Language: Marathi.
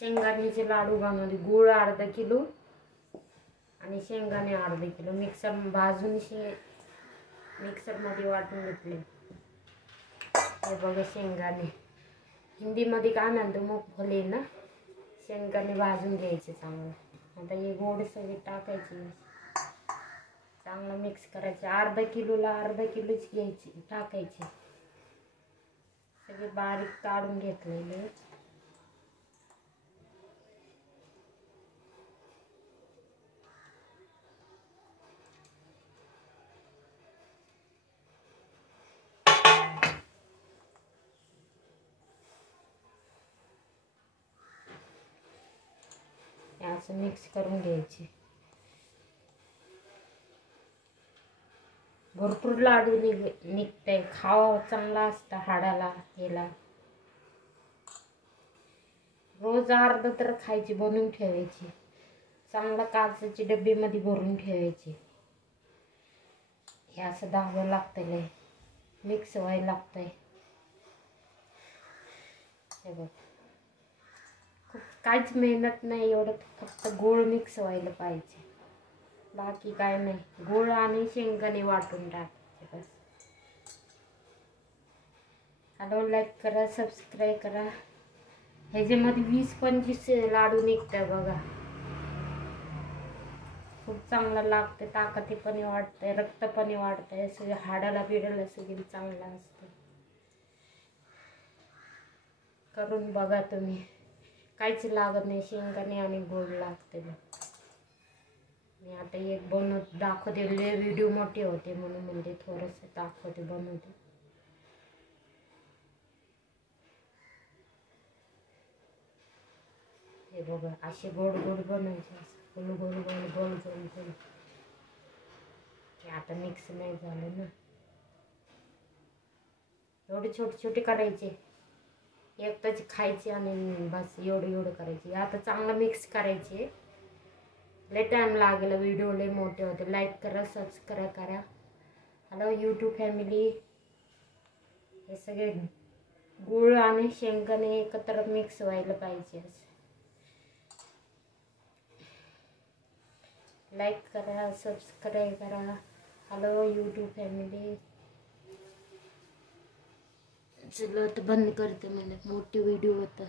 शेंगदाण्याचे लाडू बनवले. गूळ अर्धा किलो आणि शेंगदाणे अर्धा किलो मिक्सर भाजून मिक्सरमध्ये वाटून घेतले. हे बघा शेंगदाणे, हिंदीमध्ये काय म्हणतो मूगफली ना. शेंगदाणे भाजून घ्यायचे चांगलं. आता हे गोड सगळे टाकायचे, चांगलं मिक्स करायचे. अर्धा किलोला अर्धा किलोच घ्यायची टाकायचे. सगळे बारीक काढून घेतलेले. असं मिक्स करून घ्यायचे. भरपूर लाडू निघते. खावा चांगला असतं हाडाला. याला रोज अर्धा तर खायची, बनवून ठेवायची. चांगला काचेची डब्बीमध्ये भरून ठेवायची. हे असं दाबावं लागतंय, मिक्स व्हायला लागतंय. हे बघ, खूप काहीच मेहनत नाही एवढं, फक्त गोळ मिक्स व्हायला पाहिजे, बाकी काय नाही. गोळ आणि शेंगदाणे वाटून टाकायचे बस. हॅलो, लाईक करा, सबस्क्राईब करा. ह्याच्यामध्ये 20-25 लाडू निघतात बघा. खूप चांगलं लागते. ताकदीपणे वाटतंय, रक्तपणे वाढतंय, सगळं हाडाला बिडाला सगळं चांगलं असतं. करून बघा तुम्ही, काहीच लागत नाही. शेंगदाणे आणि गोड लागते. मी आता एक बनवून दाखवते. व्हिडिओ मोठे होते म्हणून म्हणजे थोडंसं दाखवते, बनवते. हे बघा, असे गोड गोड बनवायचे. असं गोल गोल गोल गोल गोल गोल. आता मिक्स नाही झालं ना. एवढे छोटे छोटे करायचे, एकदाच खायचे आणि बस. एवढं करायचे. आता चांगलं मिक्स करायचे. लय टाइम लागेल, व्हिडिओ लय मोठे होते. लाईक करा, सबस्क्राईब करा. Hello YouTube family. हे सगळे गूळ आणि शेंगदाणे एकत्र मिक्स व्हायला पाहिजे. लाईक करा, सबस्क्राईब करा. Hello YouTube family. चला आता बंद करते, म्हणजे मोठी व्हिडिओ होता.